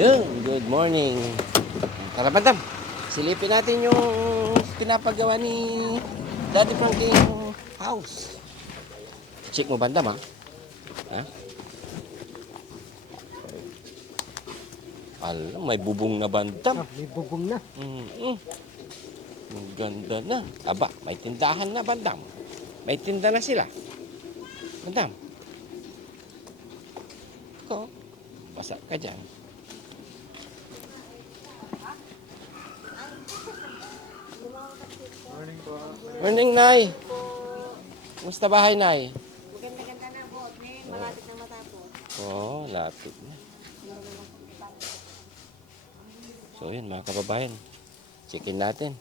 Yun, good morning. Tara, Bandam. Silipin natin yung pinapagawa ni Daddy Frankie house. Check mo, Bandam, ha? Ha? Alam, may bubong na, Bandam. May bubong na. Ang ganda na. Aba, may tindahan na, Bandam. May tinda na sila. Bandam. Ko, basa ka dyan. Morning, Nay. Kumusta bahay, Nay? Maganda-ganda na po. May malapit na matapos. Oo, lapit na. So yun mga kababayan, checkin natin.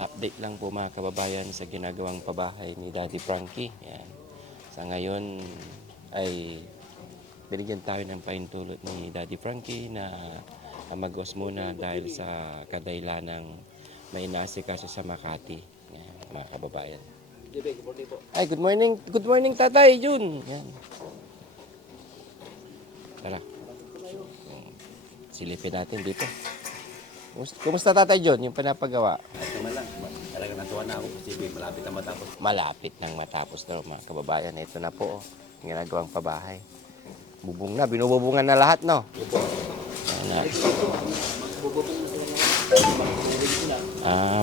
Update lang po mga kababayan sa ginagawang pabahay ni Daddy Frankie. Yan. Sa ngayon ay binigyan tayo ng paintulot ni Daddy Frankie na magwas muna dahil sa kadailanang may inaasikaso sa Makati. Yan, mga kababayan. Ay, good morning. Good morning, Tatay Jun. Yan. Tara. Silipin natin dito. Kumusta, Tatay John, yung pinapagawa? Naman lang. Talaga natuwa na ako kasi malapit na matapos. Malapit nang matapos daw mga kababayan. Ito na po, yung ginagawang pabahay. Bubong na, binububungan na lahat, no? Ayan na.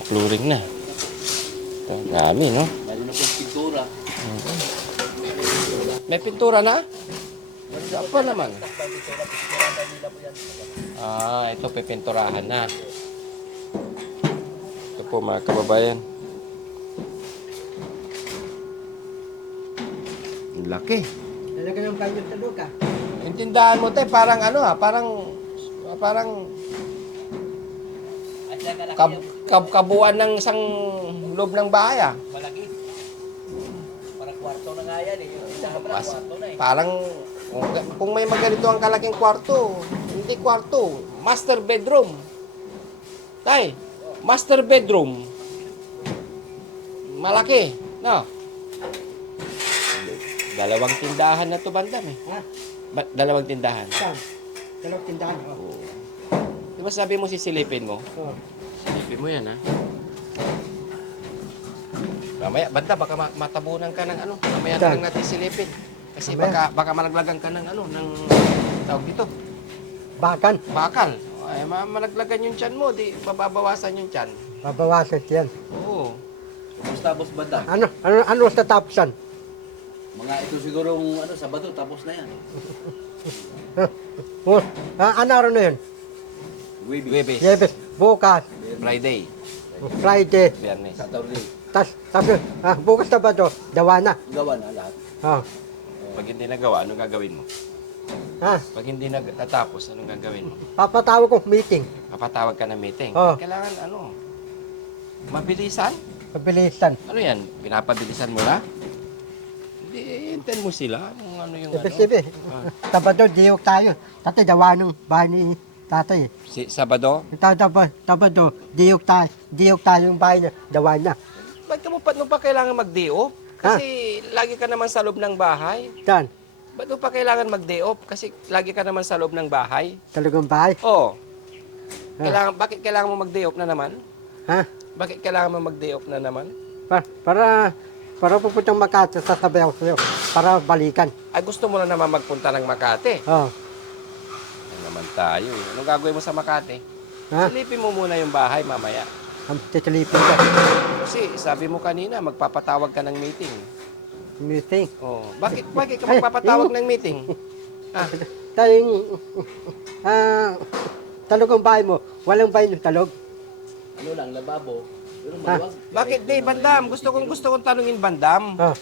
Flooring na. Ito, dami, no? Lalo na pong pintura. May pintura na? Apa naman? Ito pipinturahan na. Ito po mga kababayan. Ang laki. Talaga ng banyo sa luka. Intindahan mo tayo, parang ano parang kabuuan ng isang loob ng bahay Malaki. Parang kwarto na nga yan eh. Kwarto na eh. Parang kung may maganito ang kalaking kwarto, hindi kwarto, master bedroom. Tay, master bedroom. Malaki, no? Dalawang tindahan na to, Bandam eh. Ha? Dalawang tindahan. Saan? Dalawang tindahan. Oh. Di ba sabi mo sisilipin mo? Oh. Silipin mo yan, ha? Mamaya, Banda, baka matabunan ka ng ano. Mamaya na lang natin silipin. Kasi baka malaglagan ka ng ano, ng tawag dito. Bakan. Bakal. Ay, malaglagan yung tiyan mo, di babawasan yung tiyan. Babawasan yan. Oo. Kumusta boss Banda? Ano sa tapusan? Mga ito sigurong Sabado tapos na yan. Oh, ano araw na yun? Webes. Yebes. Bukas. Friday. Friday. Biyernes. Saturday. Tapos, bukas na ba ito? Dawa na. Gawa na lahat. Oh. Pag hindi nagawa, anong gagawin mo? Ha? Pag hindi natapos, anong gagawin mo? Papatawag ko meeting. Papatawag ka ng meeting. Oo. Kailangan ano? Mabilisan? Pabilisan. Ano yan? Pinapabilisan mo na? Hindi, hintayin mo sila. Ano yung ano? Sibi. Sabado, diyok tayo. Tatay, dawa ng bahay ni tatay. Sabado? Sabado, diyok tayo yung bahay niya. Dawa niya. Ba't mo pa kailangan mag-day off? Kasi lagi ka naman sa loob ng bahay. Saan? Ba't mo pa kailangan mag-day off? Kasi lagi ka naman sa loob ng bahay. Talagang bahay? Oo. Bakit kailangan mo mag-day off na naman? Ha? Bakit kailangan mo mag-day off na naman? Para pupuntang Makati, sasabi ako sa'yo. Para balikan. Ay, gusto mo na naman magpunta ng Makati. Oh. Ano naman tayo eh. Anong gagawin mo sa Makati? Ha? Silipin mo muna yung bahay mamaya. Titilipin ka. Kasi sabi mo kanina, magpapatawag ka ng meeting. Meeting. Oh, bakit ka magpapatawag ng meeting? Tayong, talog ang bahay mo. Walang bahay ng talog. Ano lang, lababo. Pero Ha? maluwag. Bakit di, Bandam? Gusto kong tanungin, Bandam. Oh.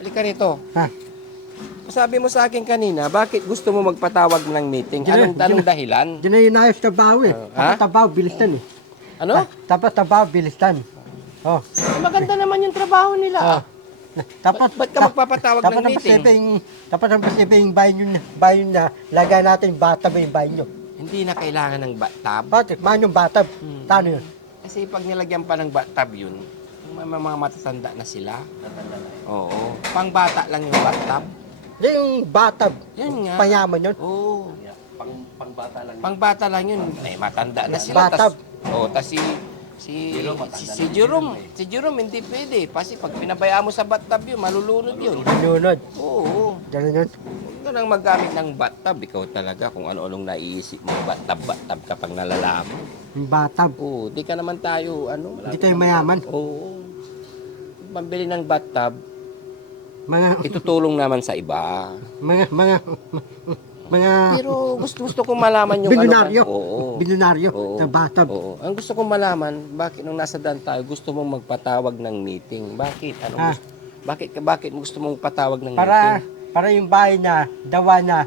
Halika rito. Ha? Sabi mo sa akin kanina, bakit gusto mo magpatawag ng meeting? Anong dahilan? Diyan na inayos tabaw eh. Ha? Tabaw, bilisan eh. Ano? Tapos tabaw, bilisan. Oh. Maganda naman yung trabaho nila. Tapos, Ba't ka magpapatawag ng meeting? Tapos ang pasiping bayo niya, lagay natin batab yung bayo nyo. Hindi na kailangan ng bathtub. Bakit? Man yung batab. Tano yun? Kasi pag nilagyan pa ng bathtub yun, may mga matatanda na sila. Oo. Pang bata lang yung bathtub. Yan yung batab. Yan nga. Payaman yun. Oo. Pangbata lang. Pangbata lang yun. Eh, matanda na sila. Batab. Si Jerome, hindi pwede. Kasi pag pinabayaan mo sa bathtub yun, malulunod yun. Nunod. Oo. Ganun yun. Huwag ka nang maggamit ng bathtub. Ikaw talaga kung ano-anong naiisip mo. Bathtub kapag nalalaman. Yung batab. Oo, di ka naman tayo, Hindi tayo mayaman. Oo. Pambili ng bathtub, Mga, itutulong naman sa iba. mga, Pero gusto kong malaman yung bilyonaryo. ano. Oo. Bilyonaryo Oo. na batab. Oo. Ang gusto kong malaman, bakit nung nasa daan tayo, gusto mong magpatawag ng meeting? Bakit? Ah. Bakit mo gusto mong patawag ng Para, meeting? para yung bahay na, dawa na,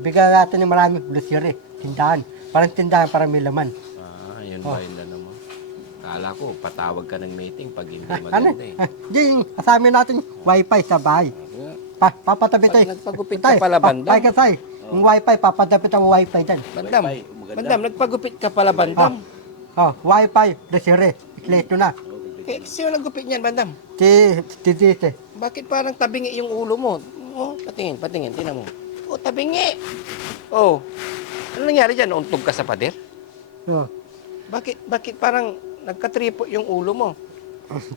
bigyan natin ng maraming grocery, tindahan. Parang tindahan para may laman. Yun Oh. ba yun na naman? Kala ko, patawag ka ng meeting pag hindi Ano? maganda eh. Di, kasama natin wifi sa bahay. Papatabi Pag tayo. nagpagupit ka pala, bandam. Ay, kasay. Yung wifi, papatabi tayo wifi dyan. Bandam, Wi-Fi, maganda. bandam, nagpagupit ka pala, bandam. Wifi, grocery, ikleto na. Sino naggupit niyan, bandam? Dite. Bakit parang tabingi yung ulo mo? Oh, patingin, tingnan mo. Oh, tabingi. Oh. Ano nangyari dyan? Nauntog ka sa pader? Oh, Bakit parang nagkatripo yung ulo mo?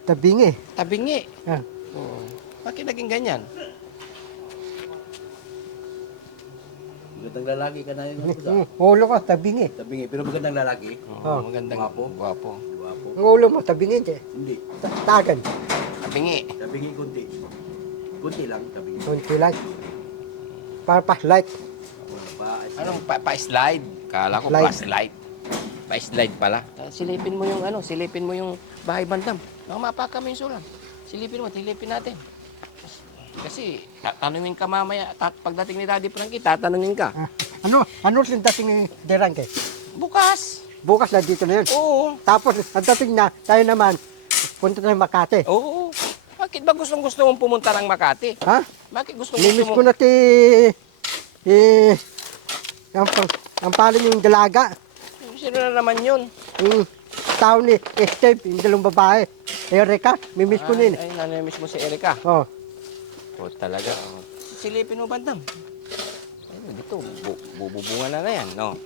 tabingi. Tabingi. Ah, Oh. Bakit naging ganyan? Magandang lalaki ka na yun. ulo ko, tabingi. Tabingi, pero magandang lalaki. Oh. Magandang Gwapo. Gwapo. Guwapo. Ang ulo mo, tabingi. Hindi. Tagan. Tabingi. Tabingi kunti. Kunti lang, tabingi. Kunti lang. Para pa-light. Anong pa-slide? Kala ko Slide. pa-slide. Pa-slide pala. Silipin mo yung bahay, bandam. Baka mapaka mo yung sulam. Silipin natin. Kasi tatanungin ka mamaya, pagdating ni Daddy Frankie, tatanungin ka. Ano yung dating ni Derangke? Bukas. Bukas na dito na yun. Oo. Tapos, ang dating na, tayo naman, punta tayo Makati. Oo. Bakit ba gusto mong pumunta ng Makati? Ha? Bakit gusto Nimiss mo? ko na ang paling yung dalaga. Sino na naman yun? Yung tao ni Steve, yung dalawang babae. Erika, mimiss ko na yun. Ay, nanimiss mo si Erika. Oh, O talaga. Oh. Silipin mo, bandam. Ay, dito, bubunga na yan, no?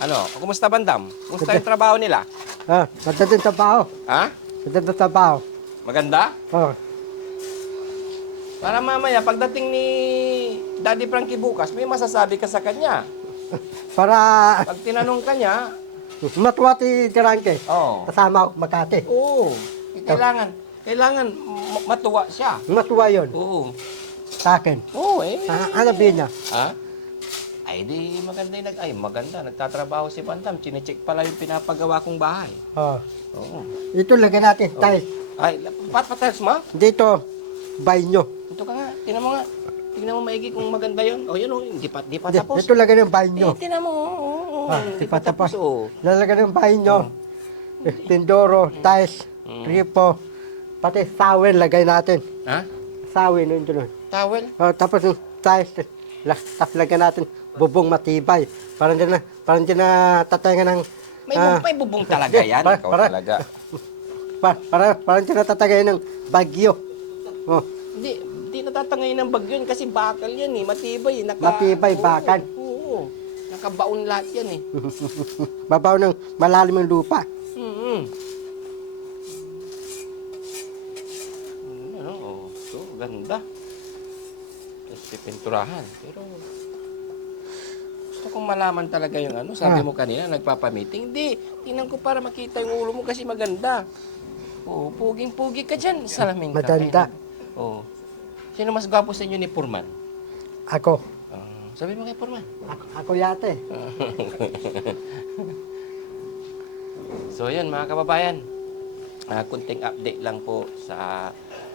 Ano, kumusta, bandam? Kumusta yung trabaho nila? magandang trabaho. Ha? Magandang trabaho. Maganda? Oh, Para mamaya, pagdating ni Daddy Frankie bukas, may masasabi ka sa kanya. para Pag tinanong ka niya, matuwa si Derangke. oh, Kasama ako Makati. oo, kailangan matuwa siya. Matuwa yun Oo. sa akin. Oo, eh. Ano sabihin niya? Ha? Ay, di maganda maganda. Nagtatrabaho si Bandam. Chinecheck pala yung pinapagawa kong bahay. Oh, Oo. ito lagyan natin, tiles. Ay, patatiles mo? Dito, banyo. Ito ka nga. Tingnan mo nga. Tingnan mo maigi kung maganda yun. O, yun o. Di pa tapos. Dito lagyan ng banyo. Tingnan mo. Oo. Di Di pa pa tapos. Oo. Lalagyan ng banyo. Tindoro, tiles, gripo. Pati sawen lagay natin. Ha? Sawen yun doon. Towel? Tapos yung tiles, tapos lagyan natin bubong matibay. Parang di na tatayangan ng... May bubong talaga yan. Ikaw talaga. Parang di na tatayangan ng bagyo. Oh, Hindi natatangay ng bagyo yun kasi bakal yan eh. Matibay eh. Matibay, bakal. Oo. Nakabaon lahat yan eh. babaw ng malalim yung lupa. Ano, oh, so, ganda. Tapos pipinturahan. Pero, gusto kong malaman talaga yung ano. Sabi mo kanina, nagpapamiting. Hindi, tingnan ko para makita yung ulo mo kasi maganda. Oo, puging-pugi ka dyan. Salamin ka. Maganda. Oo. Sino mas gwapo sa inyo ni Purman? Ako. Sabi mo kay Purman. Ako yata eh. So, yun mga kababayan. Kunting update lang po sa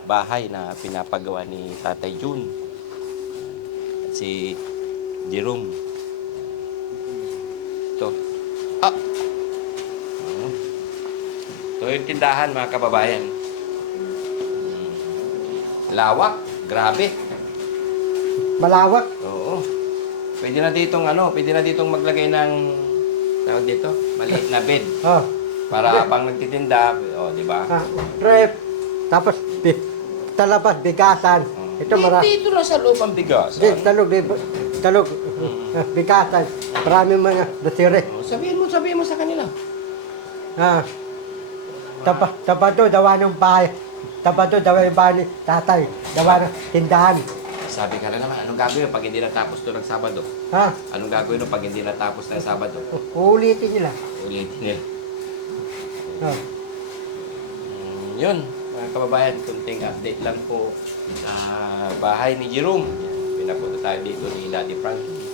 bahay na pinapagawa ni Tatay Jun at si Jerome. Ito. Ito yung tindahan mga kababayan. Lawak. Grabe. Malawak. Oo. Pwede na ditong maglagay ng tawag dito, maliit na bed. Oh. Para habang nagtitinda, di ba? Rep. Tapos, talabas, bigasan. Ito Dito lang sa loob ang bigas. Sa loob, talog, bigatan, maraming mga natire. Oh, sabihin mo sa kanila. Tabado, dawa ng bahay. Tabado, dawa yung bahay ni tatay. Dawa ng tindahan. Sabi ka na naman, anong gagawin pag hindi natapos to ng Sabado? Ha? Anong gagawin pag hindi natapos ng Sabado? Uulitin nila. Ulitin nila. Ah. Yun, mga kababayan, kunting update lang po sa bahay ni Jerome. Yan, pinapunta tayo dito ni Daddy Frankie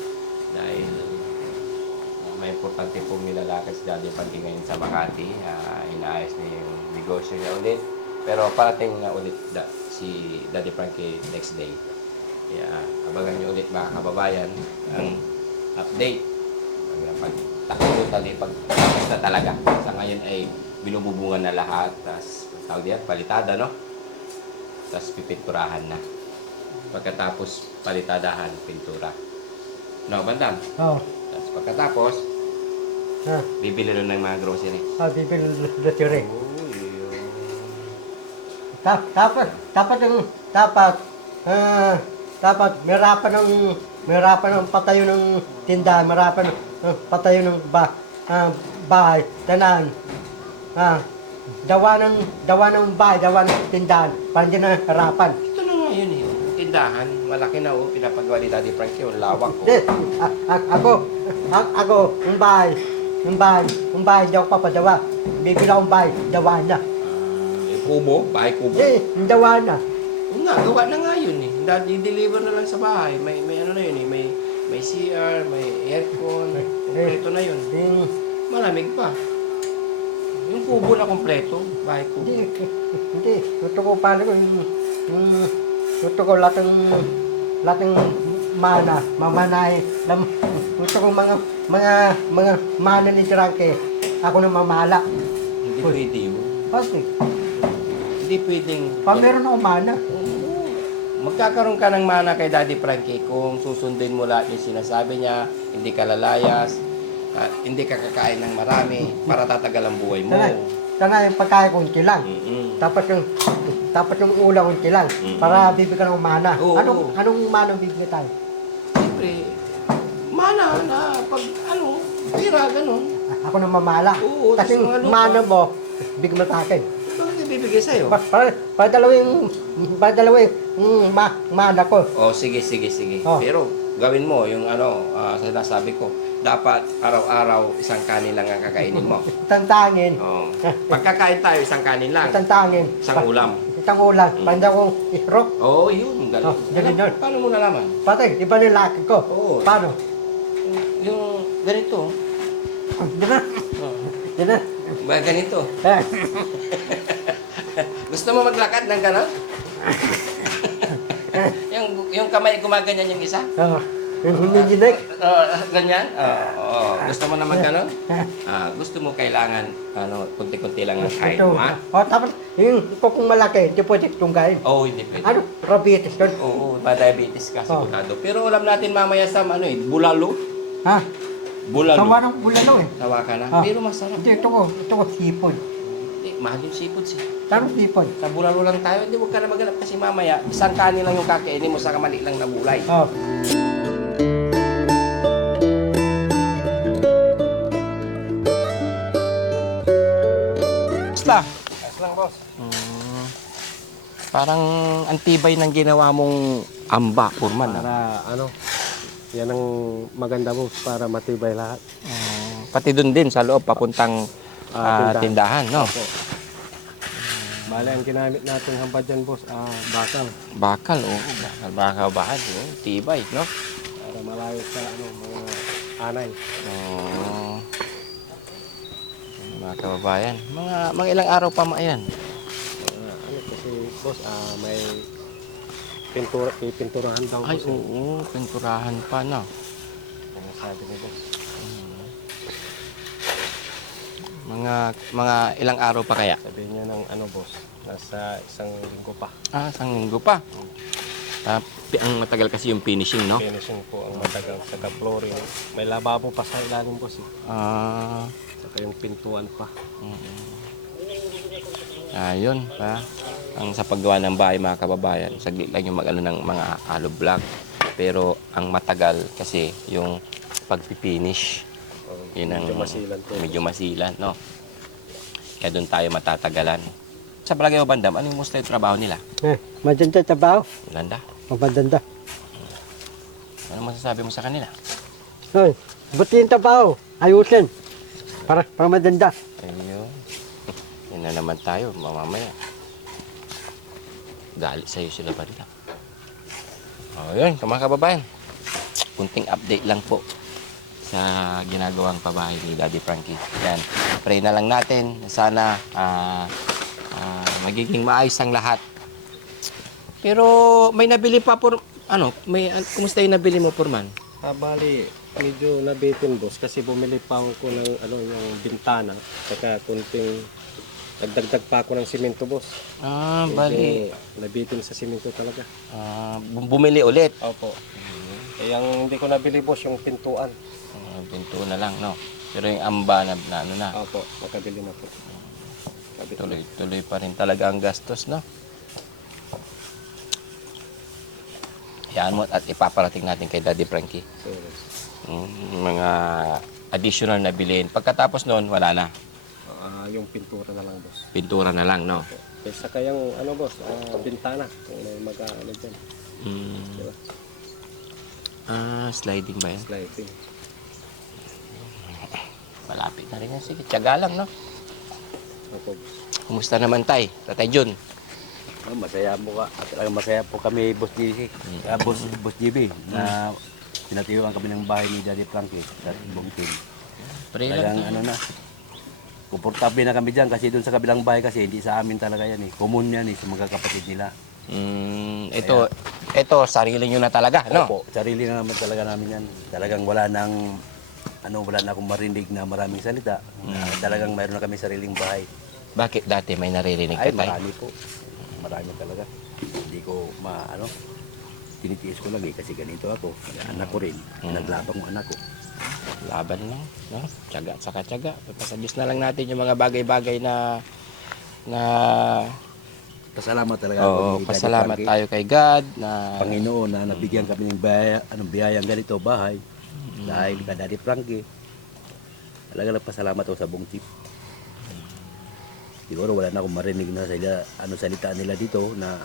dahil may importante pong nilalakad si Daddy Frankie ngayon sa Makati. Inaayos niya yung negosyo niya ulit. Pero parating na ulit si Daddy Frankie next day. Kaya abangan niyo ulit mga kababayan ang update. Pag tapos na talaga. Sa ngayon ay binububungan na lahat. Tapos tawag diyan, palitada, no? Tapos pipinturahan na. Pagkatapos palitadahan, pintura. No, bandam? Oo. Tapos pagkatapos, bibili rin ng mga grocery. Bibili natire. Oh, yun. Dapat merapan ng patayo ng tindahan, merapan ng patayo ng bahay, tanan. Dawa ng bahay, dawa ng tindahan, para hindi na harapan. Ito na nga yun eh. Tindahan, malaki na oh. Pinapagawa ni Daddy Frankie, yung lawak oh. Ako, yung bahay, di ako papadawa. Bibili akong bahay, dawa na. Yung kubo, bahay kubo. Yung dawa na. Oo nga, gawa na nga yun eh. I-deliver na lang sa bahay. May ano na yun eh. May CR, may aircon. Kompleto na yun. Malamig pa. Yung kubo na kompleto. Bahay kubo. Hindi. Gusto ko pala ko gusto ko lahat ng mamanay. Gusto ko mga mana ni Drake. Ako na mamala. Hindi pwede yun. Kasi, Hindi pwedeng... meron ako mana. Magkakaroon ka ng mana kay Daddy Frankie kung susundin mo lahat yung sinasabi niya, hindi ka lalayas, hindi ka kakain ng marami para tatagal ang buhay mo. Sana yung pagkain konti lang. Mm-mm. Tapos yung ulang konti lang. Para bibigyan ng mana. Oo. Anong mana bibigyan tayo? Siyempre, mana na pag pira, ganun. Ako na mamala. Oo, Kasi tas mga lupa. mana mo, bigyan mo sa akin. Bakit ibibigay sa'yo? Para dalawin mana ko. Oh, sige. Oh. Pero gawin mo yung sinasabi ko. Dapat araw-araw isang kanin lang ang kakainin mo. Tantangin. Oh. Pagkakain tayo, isang kanin lang. Tantangin. Isang ulam. Isang ulam. Panda kong irok. Oo, yun. Galing. Oh, galing yun. Paano mo nalaman? Patay, iba yung laki ko. Oo. Paano? Yung ganito. Di ba? Oh. Di ba? Ba ganito? Eh. Gusto mo maglakad ng gano'n? yung kamay gumaganyan yung isa? Oh. Yung humiginig. Ganyan? Gusto mo naman gano'n? Gusto mo kailangan kunti-kunti lang ang kain mo, ha? Tapos, yung kukong malaki, hindi pwede tunggain. Oo, hindi pwede. Ano? Rabitis yun. Oo, diabetes ka sigurado. Pero alam natin mamaya sa bulalo. Ha? Bulalo. Sawa ng bulalo eh. Sawa ka na. Ah. Pero masarap. Hindi, ito ko sipon. Mahal yung seafood siya. Tama sipon. Sa bulalo lang tayo, hindi huwag ka na maganap kasi mamaya, isang kanin lang yung kakainin mo sa kamali lang na bulay. Oh. Basta. Ayos lang, boss. Parang antibay ng ginawa mong amba, Purman. Para yan ang maganda mo para matibay lahat. Pati dun din sa loob, papuntang tindahan, no? Bale, ang ginamit natin hamba dyan, boss, bakal. Bakal, bakal, tibay, no? Para malayo sa mga anay. Mga kababayan, mga ilang araw pa yan. Kasi, boss, may pinturahan daw. Ay, boss, oo, pinturahan pa, no? Ang sabi ni boss. Mga ilang araw pa kaya? Sabihin niya ng boss, nasa isang linggo pa. Isang linggo pa. Ang matagal kasi yung finishing, no? Finishing po ang matagal sa flooring. May lababo pa sa ilalim, boss. Saka yung pintuan pa. Ayun pa. Ang sa paggawa ng bahay mga kababayan, saglit lang yung ng mga hollow block. Pero ang matagal kasi yung pagpipinish. Yun ang Medyo masilan to. medyo masilan, no? Kaya doon tayo matatagalan. Sa palagay mo, Bandam, ano yung musta yung trabaho nila? Maganda trabaho. Ganda. Maganda. Ano masasabi mo sa kanila? Ay, buti yung trabaho. Ayusin. Para maganda. Ayun. Yan na naman tayo, mamamaya. Galit sa'yo sila ba nila? O yun, mga kababayan. Kunting update lang po sa ginagawang pabahay ni Daddy Frankie. Yan, pray na lang natin. Sana magiging maayos ang lahat. Pero may nabili pa por kumusta yung nabili mo, Purman? Bali, medyo nabitin boss kasi bumili pa ako ng yung bintana. Saka kunting nagdagdag pa ako ng simento boss. Bali. Nabitin sa simento talaga. Bumili ulit. Opo. Yung hindi ko nabili boss yung pintuan. Pinto na lang, no? Pero yung amba na ano na. Opo, makabili na po. Tuloy pa rin talaga ang gastos, no? Yan mo at ipaparating natin kay Daddy Frankie. So, Mga additional na bilhin. Pagkatapos noon, wala na. yung pintura na lang boss. Pintura na lang, no? Eh, saka yung boss, bintana. Kung may dyan. Diba? Sliding ba yan? Sliding. Malapit na rin yan. Sige, tiyaga lang, no? Opo boss. Kumusta naman, Tay? Tatay Jun? Masaya po ka. At talagang masaya po kami, Boss JB. Boss JB, na pinatiyuan kami ng bahay ni Daddy Frankie at buong team. Pray lang. Talagang komportable na kami dyan kasi doon sa kabilang bahay kasi hindi sa amin talaga yan eh. Common yan sa mga kapatid nila. Ito, sarili nyo na talaga, no? Opo, sarili na naman talaga namin yan. Talagang wala na akong marinig na maraming salita. Talagang mayroon na kami sariling bahay. Bakit dati may naririnig ka, Ay, Tay? marami po. Marami talaga. Hindi ko tinitiis ko lang kasi ganito ako. Anak ko rin. Naglabang ko anak ko. Laban lang, no? Tiyaga at saka tiyaga. Pasabis na lang natin yung mga bagay-bagay na Pasalamat talaga Oo, ako ni Daddy pasalamat Frankie, tayo kay God na Panginoon na nabigyan kami ng biyayang ganito bahay. Dahil kay Daddy Frankie. Talaga nagpasalamat ako sa buong team. Siguro wala na akong marinig na salita nila dito na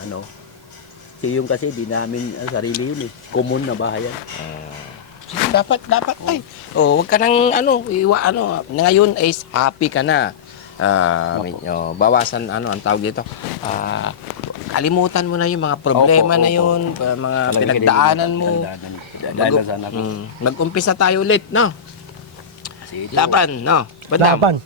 Kasi yung kasi di namin sarili yun eh. Common na bahay yan. sige, dapat ay. Oh, wag ka nang ngayon is happy ka na. Bawasan ang tawag dito. Kalimutan mo na yung mga problema Opo. na yun, mga Talagang pinagdaanan mo. Daanan sana ako. Mag-umpisa tayo ulit, no? Kasi ito, Laban, no? Bandam. Laban.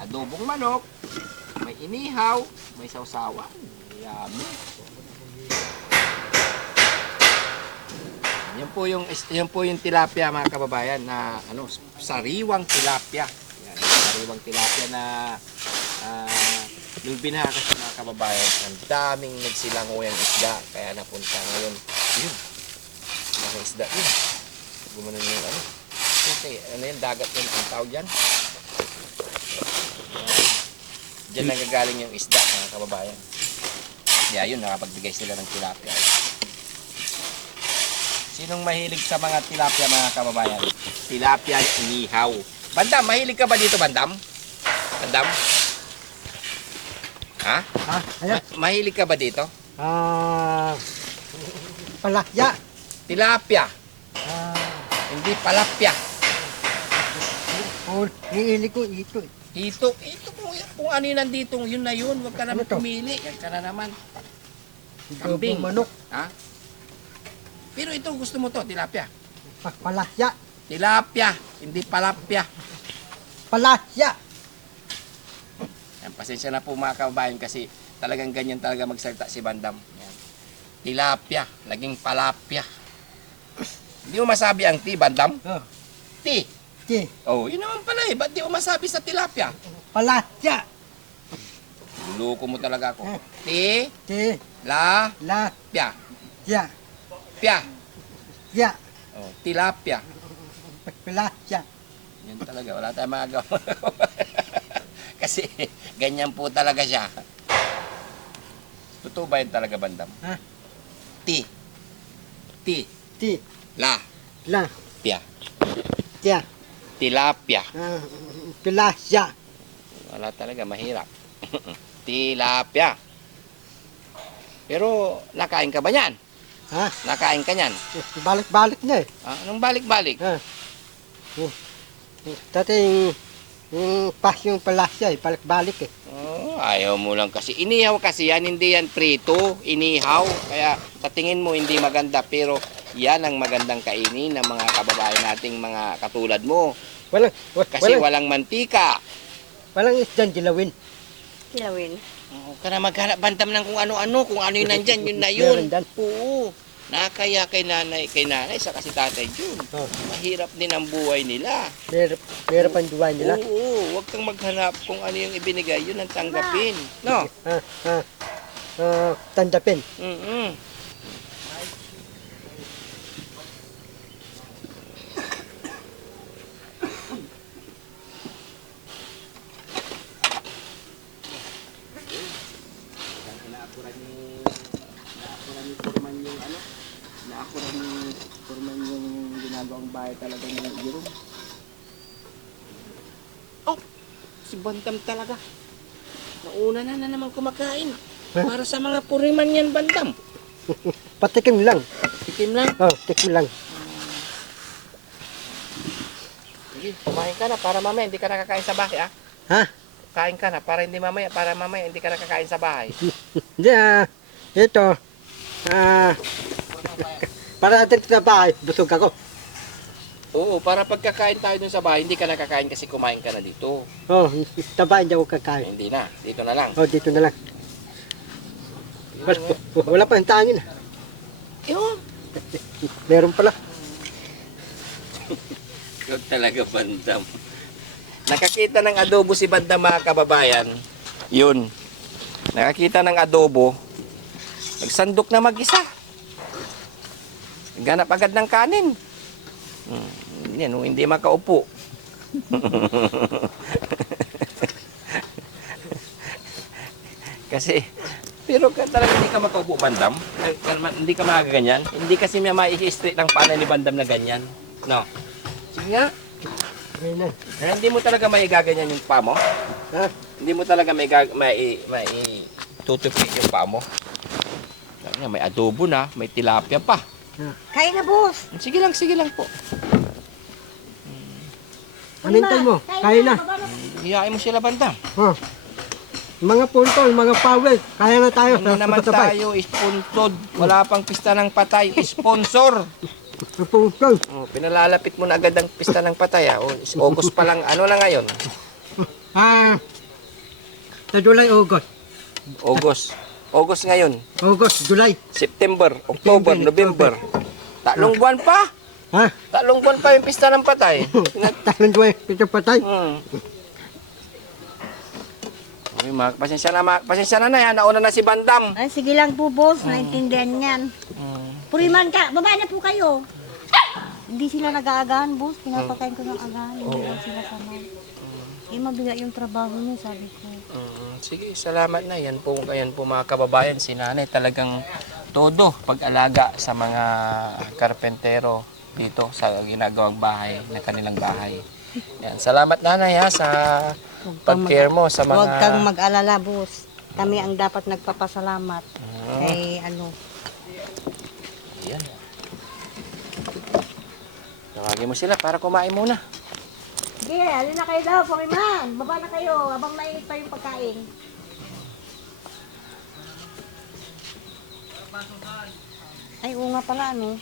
Adobong manok, may inihaw, may sausawan. Yummy. Yan po yung tilapia, mga kababayan, na sariwang tilapia. Yan, sariwang tilapia na yung binaha kasi, mga kababayan, ang daming nagsilanguyang isda, kaya napunta ngayon. Yun. Mga isda yun. Gumanon yung okay, dagat yun ang tawag yan. Diyan nagagaling yung isda, mga kababayan. tilapia. Yun, nakapagbigay sila ng tilapia. Sinong mahilig sa mga tilapia, mga kababayan? Tilapia inihaw. Bandam, mahilig ka ba dito, Bandam? Bandam? Ha? Ayan. Mahilig ka ba dito? Palakya. Tilapia. Ah, Hindi palapya. Niili ko ito. Ito kung ano yun nandito, yun na yun. Huwag ka naman Ano to? pumili. Yan ka na naman. Kambing. Manok. Ha? Pero ito, gusto mo to, tilapia. Palakya. Tilapia, hindi palapya. Palakya. Yan, pasensya na po mga kababayan kasi talagang ganyan talaga magsalita si Bandam. Yan. Tilapia, naging palapya. Hindi mo masabi ang ti, Bandam? Oh, Ti. ti. Oh, yun naman pala eh. Ba't di mo masabi sa tilapia? Palakya. Luluko mo talaga ako. Ti, Ti. la, La. pya. Ya. Pya. Ya. Oh, tilapia. Palakya. Yan talaga, wala tayong magagawa. Kasi ganyan po talaga siya. Totoo ba yun talaga, Bandam? Ha? Ti. Ti. Ti. La. La. Pya. Ya. Tilapia. Palakya. Wala talaga, mahirap. Tilapia. Pero nakain ka ba yan? Ha? Nakain ka yan? Balik-balik na eh. Ah, anong balik-balik? Ha? Dati yung pas yung palasya eh, balik-balik eh. Oh, ayaw mo lang kasi. Inihaw kasi yan, hindi yan prito. Inihaw. Kaya sa tingin mo hindi maganda. Pero yan ang magandang kainin ng mga kababayan nating mga katulad mo. Kasi walang mantika. Walang isdan dilawin. Kilawin. Oh, ka na maghanap bantam ng kung ano-ano. Kung ano yun nandyan, yun na yun. Meron dyan. Oo. Nakaya kay nanay, sa kasi tatay Jun. Oh. Mahirap din ang buhay nila. Meron pang duwa nila. Oo, huwag kang maghanap kung ano yung ibinigay, yun ang tanggapin. No? Tandapin. Mm-mm. Oh, si Bantam talaga. Nauna na naman kumakain. Para sa mga puriman yan, Bantam. Patikim lang. Tikim lang. Oh, tikim lang. Sige, kumain ka na para mamaya hindi ka nakakain sa bahay, ah. Ha? Kain ka na para mamaya hindi ka nakakain sa bahay. Hindi ito. Para natin sa bahay, busog ako. Oo, para pagkakain tayo dun sa bahay, hindi ka nakakain kasi kumain ka na dito. Oh, sa bahay hindi ako kakain. Hindi na, dito na lang. Oh, dito na lang. Wala pa yung tangin. Yun. Meron pala. Ikaw talaga, Bandam. Nakakita ng adobo si Bandam, mga kababayan. Yun. Nakakita ng adobo. Nagsandok na mag-isa. Ganap agad ng kanin. Yan, hindi makaupo. Kasi, pero talaga hindi ka makaupo, Bandam. Hindi ka magaganyan. Hindi kasi may ma-i-straight ang paa ni Bandam na ganyan. No? Sige nga. Ayun na. Hindi mo talaga may gaganyan yung paa mo? Ha? Hindi mo talaga may tutupik yung paa mo? May adobo na, may tilapia pa. Kain na, boss. Sige lang po. Anintay mo? Kaya na. Hiyain mo sila, Bandam. Oh. Mga puntol, mga power. Kaya na tayo. Ano naman sabay. tayo, sponsored. Wala pang pista ng patay, sponsor. Puntol. Oh, pinalalapit mo na agad ang pista ng patay. Oh, August pa lang, ano na ngayon? Sa July, August. August ngayon. August, July. September, October, November. Tatlong buwan pa. Ha? Tatlong buwan pa yung pista ng patay. Tatlong buwan, pito patay. Okay, pasensya na yan. Nauna na si Bandam. Ay, sige lang po, boss. Naintindihan yan. Puriman ka. Baba na po kayo. Hindi sila nag-aagahan, boss. Pinapakain ko ng agahan. Hindi lang sila sanay. Eh, mabigat yung trabaho niyo, sabi ko. Sige, salamat na. Yan po mga kababayan. Si nanay talagang todo pag-alaga sa mga karpentero dito sa ginagawang bahay, na kanilang bahay. Yan. Salamat nanay ha sa pag-care mo sa mga... Huwag kang mag-alala, boss. Kami ang dapat nagpapasalamat. Kay ano. Yan. Tawagin mo sila para kumain muna. Sige, alin na kayo daw, Puriman. Baba na kayo, habang mainit pa yung pagkain. Ay, oo nga pala, ano.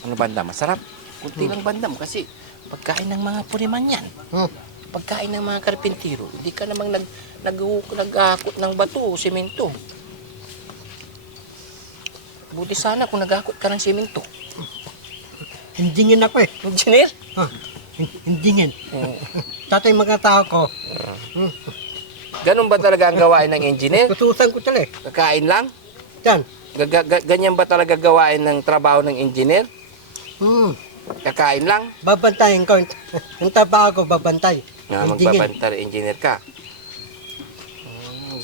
Ano bandam? Masarap. Kunti lang bandam kasi pagkain ng mga puriman yan. Pagkain ng mga karpintero, hindi ka namang naghahakot ng bato o semento. Buti sana kung naghahakot ka ng semento. Hindingin ako eh. Engineer? Hindingin. Tatay mga tao ko. Ganun ba talaga ang gawain ng engineer? Tutusan ko talaga eh. Kakain lang? Yan. Ganyan ba talaga gawain ng trabaho ng engineer? Kakain lang? Babantayin ko. Ang trabaho ko, babantay. Nga, Hindingin. magbabantar, engineer ka.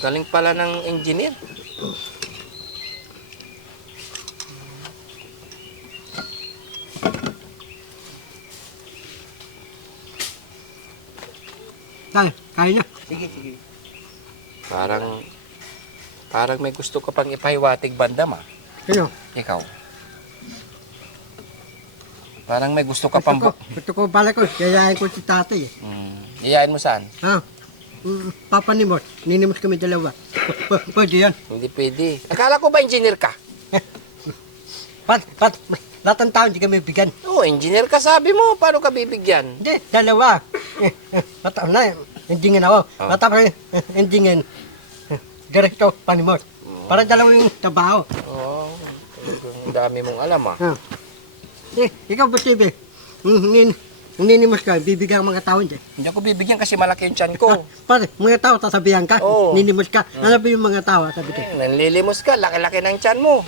Galing pala ng engineer. Tay, kaya na. Sige. Parang may gusto ka pang ipahiwatig bandam ah. Sino? Ikaw. Parang may gusto ka pang... Gusto ko pala ko. Yayain ko si tatay eh. Iyain mo saan? Ha? Papanimot. Ninimos kami dalawa. Pwede yan. Hindi pwede. Akala ko ba engineer ka? Lahat ng tao hindi kami bigyan. Oo, engineer ka sabi mo. Paano ka bibigyan? Hindi, dalawa. Matapos na, hindingin ako. Matapos na, hindingin. Diretso, panimot. Para dalawang trabaho. Oo, ang dami mong alam ah. Ikaw ba, TV? Ninimos ka, bibigyan ang mga tao hindi. Hindi ako bibigyan kasi malaki yung tiyan ko. Pare, mga tao, sasabihan ka. Oo. Ninimos ka. Ano ba yung mga tao, sabi ko? Nanlilimos ka, laki-laki ng tiyan mo.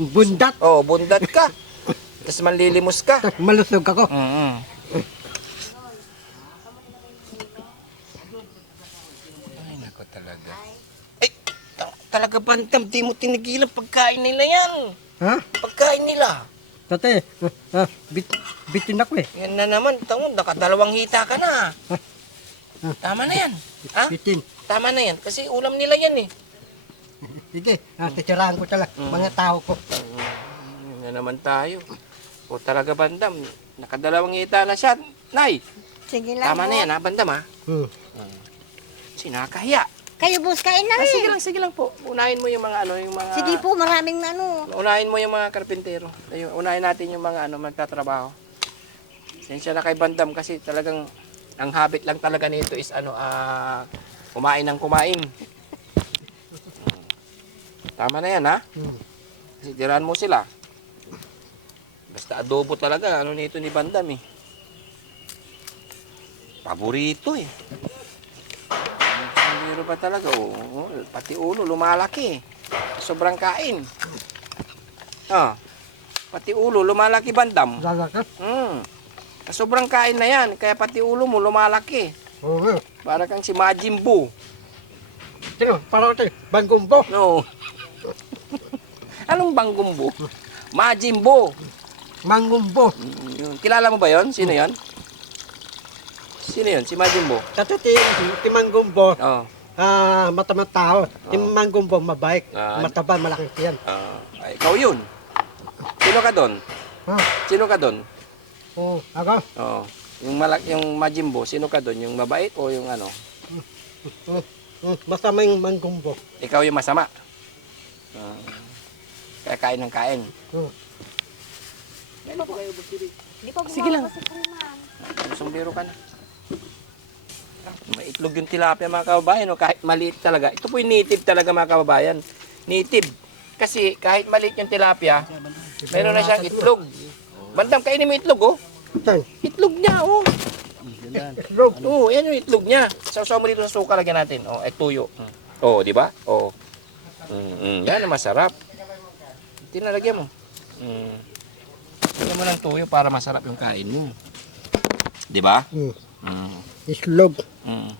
Bundat. Oo, bundat ka. Tapos manlilimos ka. Tapos malusog ako. Ay, nako talaga. Ay, talaga bantam, di mo tinigilan pagkain nila yan. Ha? Pagkain nila. Tate, bitin ako eh. Yan na naman, tangon, nakadalawang hita ka na. Tama na yan. Ha? Bitin. Tama na yan, kasi ulam nila yan eh. Sige, titirahan ko talaga mga tao ko. Yan na naman tayo. O talaga bandam, nakadalawang hita na siya. Nay, Sige lang, tama na boss. yan ha, bandam ha. Sinakahiya. Kayo, boss, kain na rin. Sige lang po. Unahin mo yung mga ano, yung mga... Sige po, maraming ano. Unahin mo yung mga karpintero. Ayun, unahin natin yung mga ano, magtatrabaho. Sensya na kay bandam kasi talagang ang habit lang talaga nito is ano, kumain ng kumain. Tama na yan ha. Kasi tirahan mo sila. Basta adobo talaga, ano nito ni bandam eh. Paborito eh. Hindi ba talaga? Oo, pati ulo lumalaki. Sobrang kain. Pati ulo lumalaki bandam. Lalaki? Sobrang kain na yan, kaya pati ulo mo lumalaki. Oo. Para kang si Majin Buu. Sino? Parang ito, Banggumbo. No. Anong Banggumbo? Majin Buu. Manggumbo. Kilala mo ba yon? Sino yon? Sino yon? Si Majin Buu. Kasi si Manggumbo, Oh. matamang tao. Si Manggumbo, mabait. Ah. Mataba, malaking tiyan. Ikaw yun. Sino ka doon? Ha? Sino ka doon? Ako? Oh. Yung Majin Buu, sino ka doon? Yung mabait o yung ano? Masama yung Manggumbo. Ikaw yung masama. Kaya kain ng kain. Di pa Sige lang. si Puriman. Sumbiro ka na. May itlog yung tilapia mga kababayan. O kahit maliit talaga. Ito po yung native talaga mga kababayan. Native. Kasi kahit maliit yung tilapia, meron na siyang itlog. Bandam, kainin mo itlog oh. Saan? Itlog niya oh. Rogue. Oo, yan yung itlog niya. Sausaw mo dito sa suka, lagyan natin. Oh, tuyo. Oh, di ba? Oh. Yan ang masarap. Tinalagyan mo. Lagyan mo ng tuyo para masarap yung kain mo. Di ba? Mm. Islog. Mm.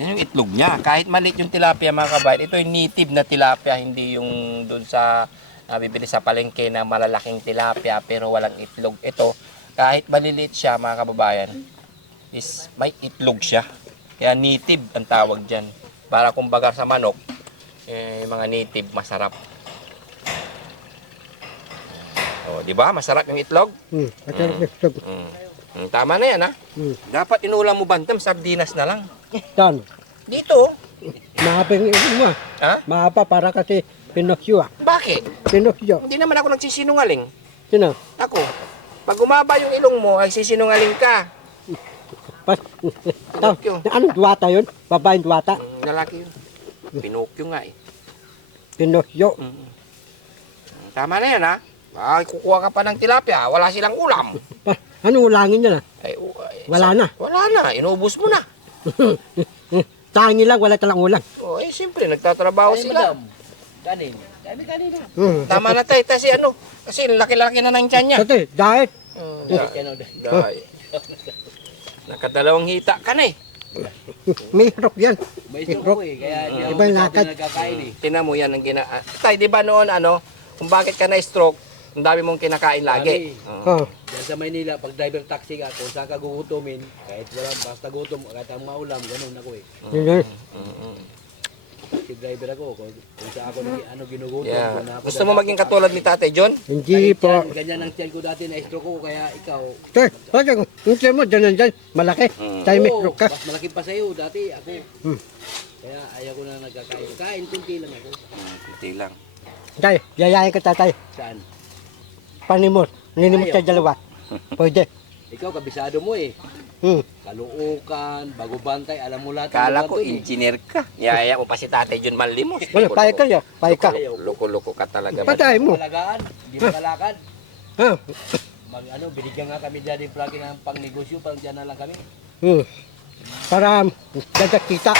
Yan yung itlog niya. Kahit maliit yung tilapia mga kabayan, ito yung native na tilapia, hindi yung doon sa bibili sa palengke na malalaking tilapia pero walang itlog. Ito, kahit maliliit siya mga kababayan, is may itlog siya. Kaya native ang tawag dyan. Para kumbaga sa manok, mga native masarap. O, di ba? Masarap yung itlog? Masarap na islog. Tama na yan, ha? Dapat inulam mo bantam, sardinas na lang. Saan? Dito. Mahaba yung ilong mo. Ha? Mahaba para kasi Pinocchio. Bakit? Pinocchio. Hindi naman ako nagsisinungaling. Sino? Ako. Pag umaba yung ilong mo, ay sisinungaling ka. Pinocchio. Anong duwata yun? Babaeng duwata? Lalaki yun. Pinocchio nga eh. Pinocchio. Tama na yan, ha? Ay, kukuha ka pa ng tilapia. Wala silang ulam. Anong ulangin niya na? Wala na. Wala na. Inubos mo na. Tangi lang, wala talang ulang. O, siyempre, nagtatrabaho sila. Kanin. Dami kanin na. Tama na tayo. Kasi laki-laki na ng tiyan niya. Kasi, diet. Dahil. Nakadalawang hita ka na eh. May hirap yan. May stroke ko eh. Kaya hindi ako Iba yung masyado lakad. nagkakain eh. Tinan mo yan ang Tay, di ba noon kung bakit ka na-stroke, ang dami mong kinakain lagi. Oh. Diyan sa Maynila, pag driver taxi ka, kung saan ka gugutumin, kahit wala, basta gutom, kahit ang maulam, ganun ako eh. Yun. Si driver ako, kung saan ako ginugutom. Yeah. kung ako Gusto mo maging katulad ni Tatay John? Hindi po. Ganyan ang tiyan ko dati, na-stroke ko, kaya ikaw, Sir, bakit yung tiyan mo dyan dyan, malaki. Tayo may oo, stroke ka. mas malaki pa sa'yo, dati ako. Kaya ayaw ko na nagkakain. Kain, kunti lang ako. Kunti lang. Tayo, yayain ka tatay. Saan? Panimot. Ninimot sa dalawa. Pwede. Ikaw, kabisado mo eh. Hmm. Kaluukan, bago bantay, alam mo lahat. Kala ng ko lugar dun eh. engineer ka. Yaya mo pa si Tatay John Malimos. Wala, payag ka ya. Payag ka. Loko-loko ka talaga. Patay mo. Malagaan, hindi makalakad. Ha? Binigyan nga kami Daddy Frankie ng pang-negosyo, parang dyan na lang kami. Para dadag kita.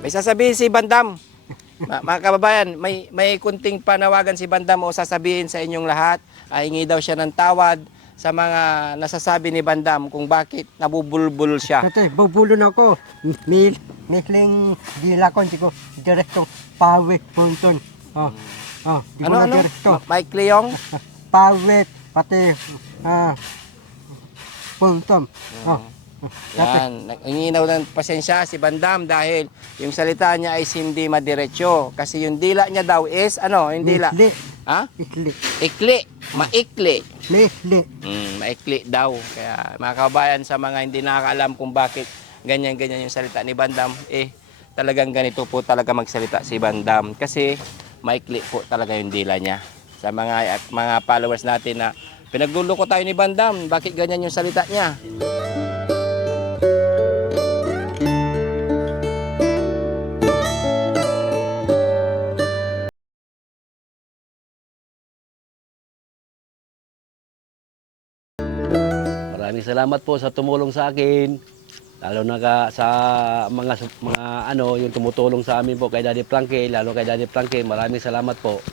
May sasabihin si Bandam. Mga kababayan, may kunting panawagan si Bandam o sasabihin sa inyong lahat. Hingi daw siya ng tawad sa mga nasasabi ni Bandam kung bakit nabubulbul siya. Tatay, bubulo na ako. Misling dila ko, hindi ko direkto pawit punton. Di ko na direkto. Mike Leong? Pawit, pati punton. Yan, nanginginaw ng pasensya si Bandam dahil yung salita niya ay hindi madiretso. Kasi yung dila niya daw is, ano, yung dila? Li. Ha? Li. Ikli, maikli. Li. Li. Maikli daw. Kaya mga kababayan, sa mga hindi nakakaalam kung bakit ganyan-ganyan yung salita ni Bandam, talagang ganito po talaga magsalita si Bandam. Kasi maikli po talaga yung dila niya. Sa mga followers natin na pinagluloko tayo ni Bandam, bakit ganyan yung salita niya? Maraming salamat po sa tumulong sa akin. Lalo na sa mga ano, yung tumutulong sa amin po kay Daddy Frankie, lalo kay Daddy Frankie, maraming salamat po.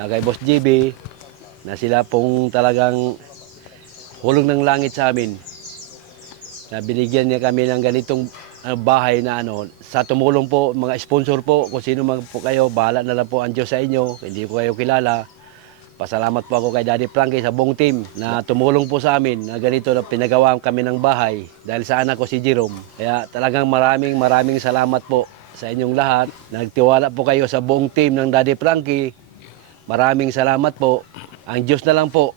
Kay Boss GB, na sila pong talagang hulog ng langit sa amin. Na binigyan niya kami ng ganitong bahay na ano, sa tumulong po, mga sponsor po, kung sino man po kayo, bahala na lang po ang Diyos sa inyo, hindi ko kayo kilala. Pasalamat po ako kay Daddy Frankie sa buong team na tumulong po sa amin na ganito na pinagawa kami ng bahay dahil sa anak ko si Jerome. Kaya talagang maraming salamat po sa inyong lahat. Nagtiwala po kayo sa buong team ng Daddy Frankie. Maraming salamat po. Ang Diyos na lang po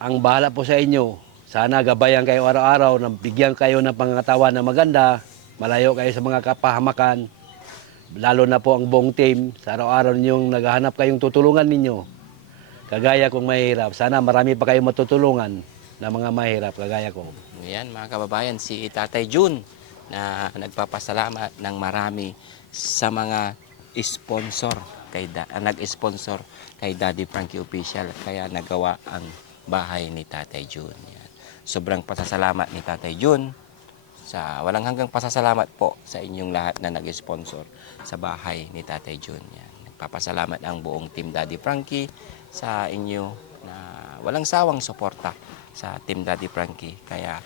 ang bahala po sa inyo. Sana gabayan kayo araw-araw, na bigyan kayo ng pangangatawan na maganda, malayo kayo sa mga kapahamakan. Lalo na po ang buong team, sa araw-araw ninyong naghahanap kayong tutulungan ninyo. Kagaya kong mahirap. Sana marami pa kayong matutulungan na mga mahirap kagaya ko. Yan mga kababayan, si Tatay Jun na nagpapasalamat ng marami sa mga sponsor nag-sponsor kay Daddy Frankie Official kaya nagawa ang bahay ni Tatay Jun. Yan. Sobrang pasasalamat ni Tatay Jun. Walang hanggang pasasalamat po sa inyong lahat na nag-sponsor sa bahay ni Tatay Jun. Yan. Nagpapasalamat ang buong team Daddy Frankie sa inyo na walang sawang suporta sa Team Daddy Frankie. Kaya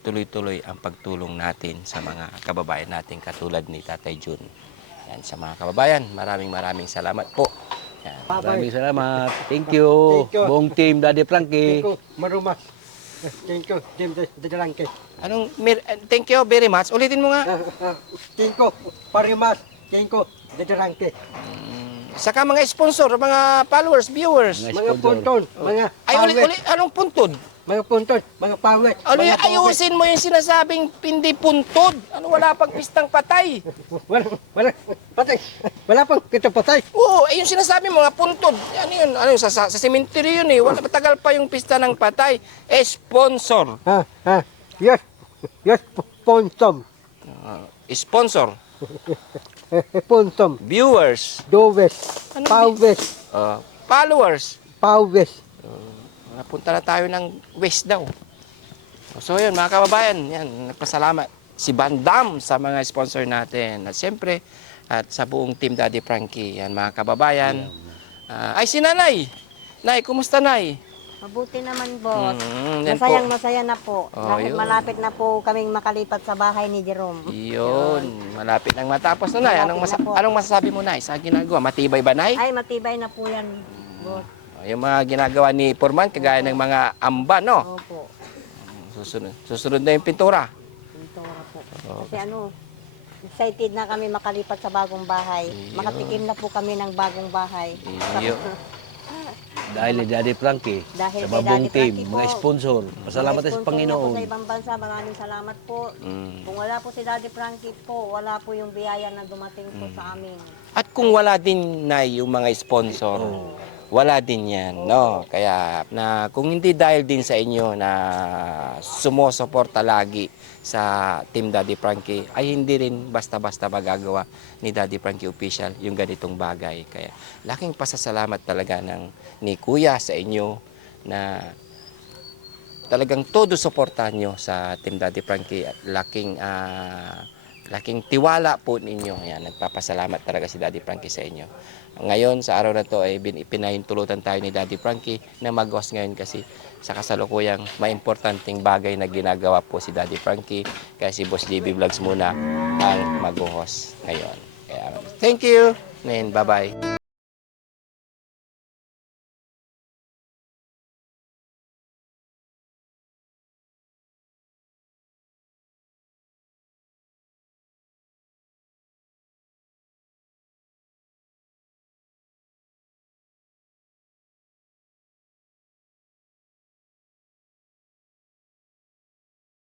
tuloy-tuloy ang pagtulong natin sa mga kababayan natin katulad ni Tatay Jun. Yan, sa mga kababayan, maraming salamat po. Yan. Maraming salamat. Thank you. Thank you. Buong team Daddy Frankie. Thank you, marumas. Thank you, Dim Dajalangke. Thank you very much. Ulitin mo nga. Thank you, parimas. Thank you, Dajalangke. Saka mga sponsor, mga followers, viewers. Mga punton, mga Ay, ulit, anong puntod? Mga punton, mga pawet. Ayusin mo yung sinasabing pindi puntod. Ano, wala pang pistang patay. Wala, patay. Wala pang kita patay. Oo, yung sinasabi mo, mga puntod. Ano yun, sa cemetery yun eh. Wala, matagal pa yung pista ng patay. Sponsor. Yes, puntom. Sponsor. Puntom. Viewers. Dowes. Ano Pawes. Followers. Pawes. Napunta na tayo ng west daw. So yun, mga kababayan, yan, nagpasalamat si Bandam sa mga sponsor natin. At siyempre, at sa buong team Daddy Frankie. Yan, mga kababayan. Ay, si Nanay. Nay, kumusta Nay? Mabuti naman, boss. Yan Masaya na po. Oh, Dahil yun. malapit na po kaming makalipat sa bahay ni Jerome. Yun, malapit nang matapos na Nay. Malapit na po. Anong masasabi mo Nay sa ginagawa? Matibay ba Nay? Ay, matibay na po yan, boss. Yung mga ginagawa ni Foreman, kagaya ng mga amba, no? Opo. Susunod na yung pintura. Pintura po. Kasi excited na kami makalipat sa bagong bahay. Iyo. Makatikim na po kami ng bagong bahay. Iyo. Dahil ni Daddy Frankie, Dahil sa kay buong Daddy team, Frankie mga po. sponsor. Pasalamat Mga sa sponsor na Panginoon. po sa ibang bansa, maraming salamat po. Kung wala po si Daddy Frankie po, wala po yung biyaya na dumating po sa amin. At kung wala din na yung mga sponsor, wala din yan, no? Kaya kung hindi dahil din sa inyo na sumusuporta lagi sa Team Daddy Frankie, ay hindi rin basta-basta magagawa ni Daddy Frankie Official yung ganitong bagay. Kaya laking pasasalamat talaga ni Kuya sa inyo na talagang todo suportahan nyo sa Team Daddy Frankie at laking tiwala po ninyo. Yan, nagpapasalamat talaga si Daddy Frankie sa inyo. Ngayon, sa araw na to ay pinahintulutan tayo ni Daddy Frankie na mag-host ngayon kasi sa kasalukuyang maimportanteng bagay na ginagawa po si Daddy Frankie. Kaya si Boss JB Vlogs muna ang mag-host ngayon. Kaya, thank you and bye-bye.